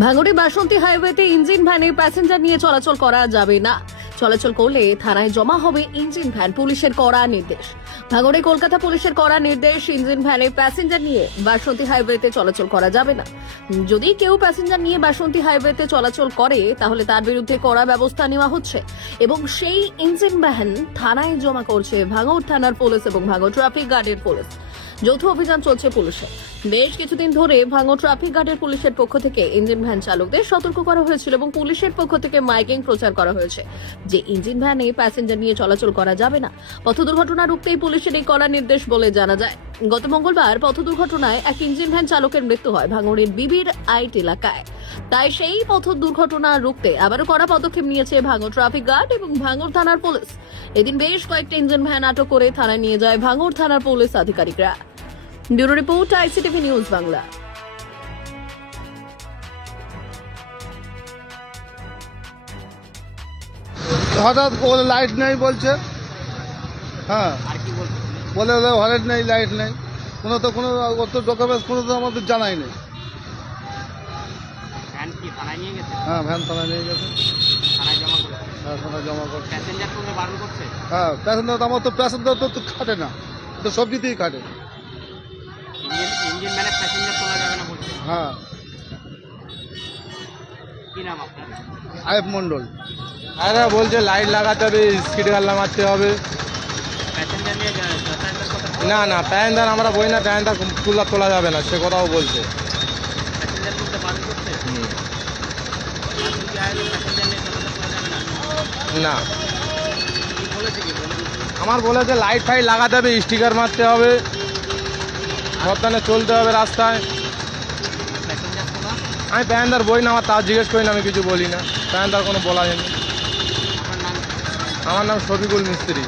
ভাঙড়ে বাসন্তী হাইওয়েতে ইঞ্জিন ভ্যানে প্যাসেঞ্জার নিয়ে চলাচল করা যাবে না। চলাচল করলে থানায় জমা হবে ইঞ্জিন ভ্যান। পুলিশের কড়া নির্দেশ। ভাঙড়ে কলকাতা পুলিশের কড়া নির্দেশ, ইঞ্জিন ভ্যানে প্যাসেঞ্জার নিয়ে বাসন্তী হাইওয়েতে চলাচল করা যাবে না। যদি কেউ প্যাসেঞ্জার নিয়ে বাসন্তী হাইওয়েতে চলাচল করে, তাহলে তার বিরুদ্ধে কড়া ব্যবস্থা নেওয়া হচ্ছে। এবং সেই ইঞ্জিন ভ্যান থানায় জমা করছে ভাঙড় থানার পুলিশ এবং ভাঙড় ট্রাফিক গার্ডের পুলিশ। যৌথ অভিযান চলছে পুলিশের। বেশ কিছুদিন ধরে ভাঙো ট্রাফিক গার্ডের পুলিশের পক্ষ থেকে ইঞ্জিন ভ্যান চালকদের সতর্ক করা হয়েছিল এবং পুলিশের পক্ষ থেকে মাইকিং প্রচার করা হয়েছে যে ইঞ্জিন ভ্যানে প্যাসেঞ্জার নিয়ে চলাচল করা যাবে না। পথ দুর্ঘটনা রুখতেই পুলিশের এই কড়া নির্দেশ বলে জানা যায়। গত মঙ্গলবার পথ দুর্ঘটনায় এক ইঞ্জিন ভ্যান চালকের মৃত্যু হয় ভাঙড়ের বিবির আইট এলাকায়। তাই সেই পথ দুর্ঘটনা রুখতে আবারও কড়া পদক্ষেপ নিয়েছে ভাঙড় ট্রাফিক গার্ড এবং ভাঙড় থানার পুলিশ। এদিন বেশ কয়েকটা ইঞ্জিন ভ্যান আটক করে থানায় নিয়ে যায় ভাঙড় থানার পুলিশ আধিকারিকরা। Bureau report, ICTV news Bangla. হঠাৎ বলে লাইট নেই বলছে। হ্যাঁ। বলে হরেট নেই লাইট নেই। কোনো তো কোনো অত ডকুমেন্টস কোনো তো আমাদের জানাই নেই। থানায় নিয়ে গেছে? হ্যাঁ ভ্যান থানায় নিয়ে গেছে। থানায় জমা করে হ্যাঁ থানায় জমা করছে। প্যাসেঞ্জার তোকে বারণ করছে? হ্যাঁ প্যাসেঞ্জার তো আমার তো প্যাসেঞ্জার তো তো খাটে না। তো সবজিতেই খাটে। ইঞ্জিন ইঞ্জিন মানে প্যাসেঞ্জার তোলা যাবে না বলছে? হ্যাঁ। কি নাম আপনার? আয়েব মন্ডল আরে বলছে লাইট লাগাতে হবে স্পিড গাল্লা মারতে হবে। প্যাসেঞ্জার নিয়ে না না প্যান্ডার আমরা বই না প্যান্ডার তুলা তোলা যাবে না সে কথাও বলছে। প্যাসেঞ্জার তুলতে বারণ করছে বাসন্তী হাইওয়ে প্যাসেঞ্জার নিয়ে চলাচল করা যাবে না। আমার বলেছে লাইট ফাইট লাগাতে হবে স্টিকার মারতে হবে, সাবধানে চলতে হবে রাস্তায়। আমি প্যান্ডার বই না, আমার তার জিজ্ঞেস করি না আমি কিছু বলি না প্যান্ডার কোনো বলা হয়নি আমার নাম শফিকুল মিস্ত্রি।